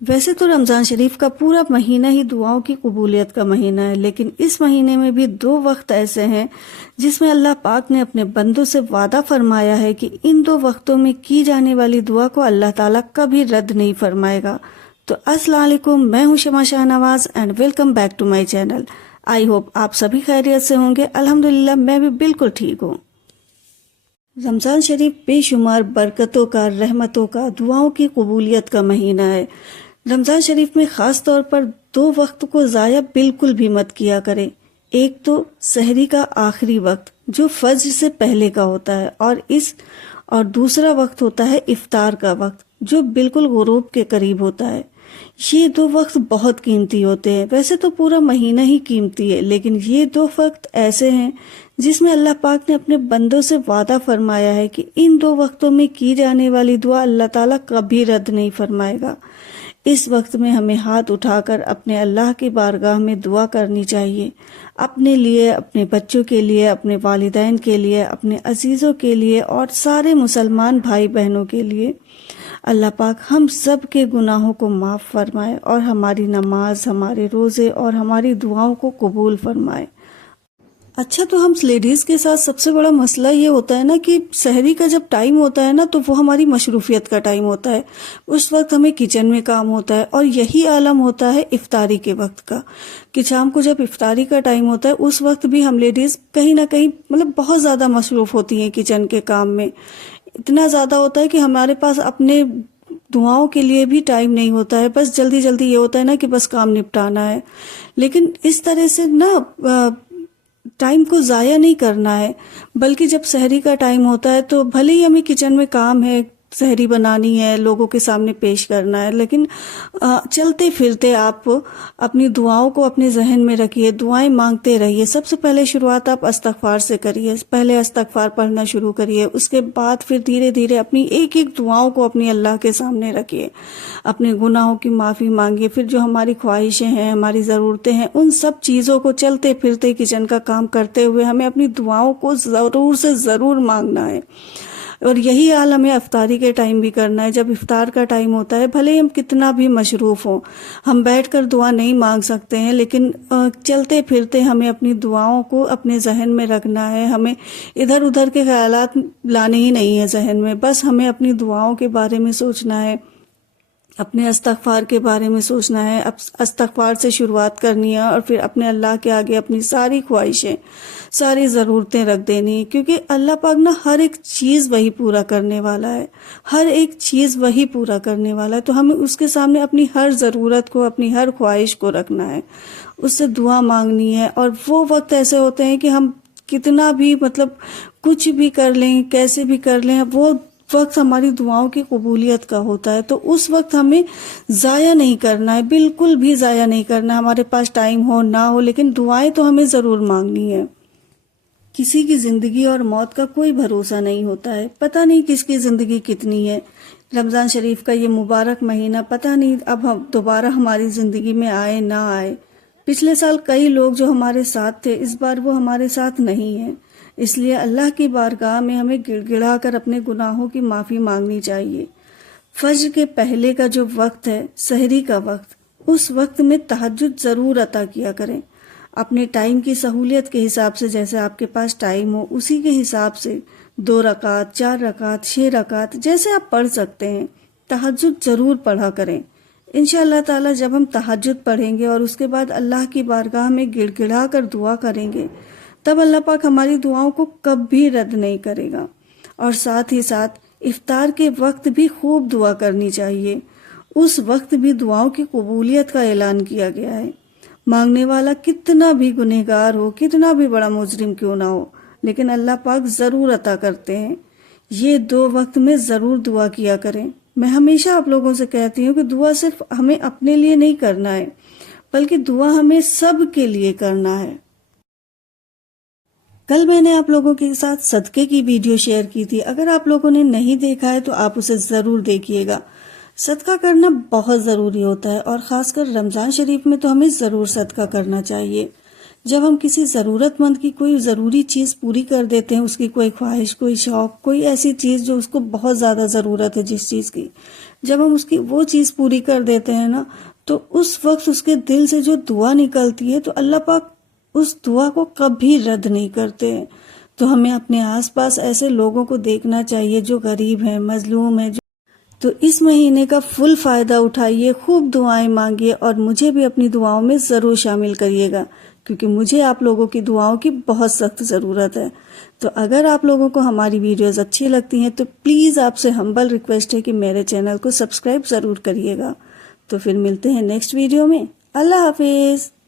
ویسے تو رمضان شریف کا پورا مہینہ ہی دعاؤں کی قبولیت کا مہینہ ہے، لیکن اس مہینے میں بھی 2 وقت ایسے ہیں جس میں اللہ پاک نے اپنے بندوں سے وعدہ فرمایا ہے کہ ان 2 وقتوں میں کی جانے والی دعا کو اللہ تعالیٰ کبھی رد نہیں فرمائے گا۔ تو السلام علیکم، میں ہوں Shama Shah Nawaz and welcome back to my channel. I hope آپ سبھی خیریت سے ہوں گے۔ الحمدللہ میں بھی بالکل ٹھیک ہوں۔ رمضان شریف بے شمار برکتوں کا، رحمتوں کا، دعاؤں کی قبولیت کا مہینہ ہے۔ رمضان شریف میں خاص طور پر 2 وقت کو ضائع بالکل بھی مت کیا کریں۔ ایک تو سحری کا آخری وقت جو فجر سے پہلے کا ہوتا ہے، اور دوسرا وقت ہوتا ہے افطار کا وقت جو بالکل غروب کے قریب ہوتا ہے۔ یہ 2 وقت بہت قیمتی ہوتے ہیں۔ ویسے تو پورا مہینہ ہی قیمتی ہے، لیکن یہ 2 وقت ایسے ہیں جس میں اللہ پاک نے اپنے بندوں سے وعدہ فرمایا ہے کہ ان 2 وقتوں میں کی جانے والی دعا اللہ تعالیٰ کبھی رد نہیں فرمائے گا۔ اس وقت میں ہمیں ہاتھ اٹھا کر اپنے اللہ کی بارگاہ میں دعا کرنی چاہیے، اپنے لیے، اپنے بچوں کے لیے، اپنے والدین کے لیے، اپنے عزیزوں کے لیے اور سارے مسلمان بھائی بہنوں کے لیے۔ اللہ پاک ہم سب کے گناہوں کو معاف فرمائے اور ہماری نماز، ہمارے روزے اور ہماری دعاؤں کو قبول فرمائے۔ اچھا، تو ہم لیڈیز کے ساتھ سب سے بڑا مسئلہ یہ ہوتا ہے نا کہ سحری کا جب ٹائم ہوتا ہے نا تو وہ ہماری مصروفیت کا ٹائم ہوتا ہے۔ اس وقت ہمیں کچن میں کام ہوتا ہے، اور یہی عالم ہوتا ہے افطاری کے وقت کا کہ شام کو جب افطاری کا ٹائم ہوتا ہے اس وقت بھی ہم لیڈیز کہیں نہ کہیں بہت زیادہ مصروف ہوتی ہیں کچن کے کام میں۔ اتنا زیادہ ہوتا ہے کہ ہمارے پاس اپنے دعاؤں کے لیے بھی ٹائم نہیں ہوتا ہے، بس جلدی جلدی یہ ہوتا ہے نا کہ بس کام نپٹانا ہے۔ لیکن اس طرح سے نا ٹائم کو ضائع نہیں کرنا ہے، بلکہ جب سحری کا ٹائم ہوتا ہے تو بھلے ہی ہمیں کچن میں کام ہے، سحری بنانی ہے، لوگوں کے سامنے پیش کرنا ہے، لیکن چلتے پھرتے آپ اپنی دعاؤں کو اپنے ذہن میں رکھیے، دعائیں مانگتے رہیے۔ سب سے پہلے شروعات آپ استغفار سے کریے، پہلے استغفار پڑھنا شروع کریے، اس کے بعد پھر دھیرے دھیرے اپنی ایک ایک دعاؤں کو اپنی اللہ کے سامنے رکھیے، اپنے گناہوں کی معافی مانگیے۔ پھر جو ہماری خواہشیں ہیں، ہماری ضرورتیں ہیں، ان سب چیزوں کو چلتے پھرتے کچن کا کام کرتے ہوئے ہمیں اپنی دعاؤں کو ضرور سے ضرور مانگنا ہے۔ اور یہی حال ہمیں افطاری کے ٹائم بھی کرنا ہے۔ جب افطار کا ٹائم ہوتا ہے، بھلے ہم کتنا بھی مصروف ہوں، ہم بیٹھ کر دعا نہیں مانگ سکتے ہیں، لیکن چلتے پھرتے ہمیں اپنی دعاؤں کو اپنے ذہن میں رکھنا ہے۔ ہمیں ادھر ادھر کے خیالات لانے ہی نہیں ہے ذہن میں، بس ہمیں اپنی دعاؤں کے بارے میں سوچنا ہے، اپنے استغفار کے بارے میں سوچنا ہے، استغفار سے شروعات کرنی ہے، اور پھر اپنے اللہ کے آگے اپنی ساری خواہشیں، ساری ضرورتیں رکھ دینی ہے، کیونکہ اللہ پاک نا ہر ایک چیز وہی پورا کرنے والا ہے، ہر ایک چیز وہی پورا کرنے والا ہے۔ تو ہمیں اس کے سامنے اپنی ہر ضرورت کو، اپنی ہر خواہش کو رکھنا ہے، اس سے دعا مانگنی ہے۔ اور وہ وقت ایسے ہوتے ہیں کہ ہم کتنا بھی کچھ بھی کر لیں، کیسے بھی کر لیں، وہ وقت ہماری دعاؤں کی قبولیت کا ہوتا ہے۔ تو اس وقت ہمیں ضائع نہیں کرنا ہے، بالکل بھی ضائع نہیں کرنا ہے، ہمارے پاس ٹائم ہو نہ ہو، لیکن دعائیں تو ہمیں ضرور مانگنی ہے۔ کسی کی زندگی اور موت کا کوئی بھروسہ نہیں ہوتا ہے، پتہ نہیں کس کی زندگی کتنی ہے۔ رمضان شریف کا یہ مبارک مہینہ پتہ نہیں اب دوبارہ ہماری زندگی میں آئے نہ آئے۔ پچھلے سال کئی لوگ جو ہمارے ساتھ تھے، اس بار وہ ہمارے ساتھ نہیں ہیں، اس لیے اللہ کی بارگاہ میں ہمیں گڑ گڑا کر اپنے گناہوں کی معافی مانگنی چاہیے۔ فجر کے پہلے کا جو وقت ہے، سحری کا وقت، اس وقت میں تہجد ضرور عطا کیا کریں۔ اپنے ٹائم کی سہولیت کے حساب سے، جیسے آپ کے پاس ٹائم ہو اسی کے حساب سے 2 رکعت، 4 رکعت، 6 رکعت، جیسے آپ پڑھ سکتے ہیں، تہجد ضرور پڑھا کریں۔ انشاءاللہ تعالی جب ہم تہجد پڑھیں گے اور اس کے بعد اللہ کی بارگاہ میں گڑ گڑا کر دعا کریں گے، تب اللہ پاک ہماری دعاؤں کو کبھی رد نہیں کرے گا۔ اور ساتھ ہی ساتھ افطار کے وقت بھی خوب دعا کرنی چاہیے، اس وقت بھی دعاؤں کی قبولیت کا اعلان کیا گیا ہے۔ مانگنے والا کتنا بھی گنہگار ہو، کتنا بھی بڑا مجرم کیوں نہ ہو، لیکن اللہ پاک ضرور عطا کرتے ہیں۔ یہ 2 وقت میں ضرور دعا کیا کریں۔ میں ہمیشہ آپ لوگوں سے کہتی ہوں کہ دعا صرف ہمیں اپنے لیے نہیں کرنا ہے، بلکہ دعا ہمیں سب کے لیے کرنا ہے۔ کل میں نے آپ لوگوں کے ساتھ صدقے کی ویڈیو شیئر کی تھی، اگر آپ لوگوں نے نہیں دیکھا ہے تو آپ اسے ضرور دیکھیے گا۔ صدقہ کرنا بہت ضروری ہوتا ہے، اور خاص کر رمضان شریف میں تو ہمیں ضرور صدقہ کرنا چاہیے۔ جب ہم کسی ضرورت مند کی کوئی ضروری چیز پوری کر دیتے ہیں، اس کی کوئی خواہش، کوئی شوق، کوئی ایسی چیز جو اس کو بہت زیادہ ضرورت ہے جس چیز کی، جب ہم اس کی وہ چیز پوری کر دیتے ہیں نا تو اس وقت اس کے دل سے جو دعا نکلتی ہے تو اللہ پاک اس دعا کو کبھی رد نہیں کرتے ہیں۔ تو ہمیں اپنے آس پاس ایسے لوگوں کو دیکھنا چاہیے جو غریب ہیں، مظلوم ہیں، تو اس مہینے کا فل فائدہ اٹھائیے، خوب دعائیں مانگیے اور مجھے بھی اپنی دعاؤں میں ضرور شامل کریے گا، کیونکہ مجھے آپ لوگوں کی دعاؤں کی بہت سخت ضرورت ہے۔ تو اگر آپ لوگوں کو ہماری ویڈیوز اچھی لگتی ہیں تو پلیز آپ سے ہمبل ریکویسٹ ہے کہ میرے چینل کو سبسکرائب ضرور کریے گا۔ تو پھر ملتے ہیں نیکسٹ ویڈیو میں۔ اللہ حافظ۔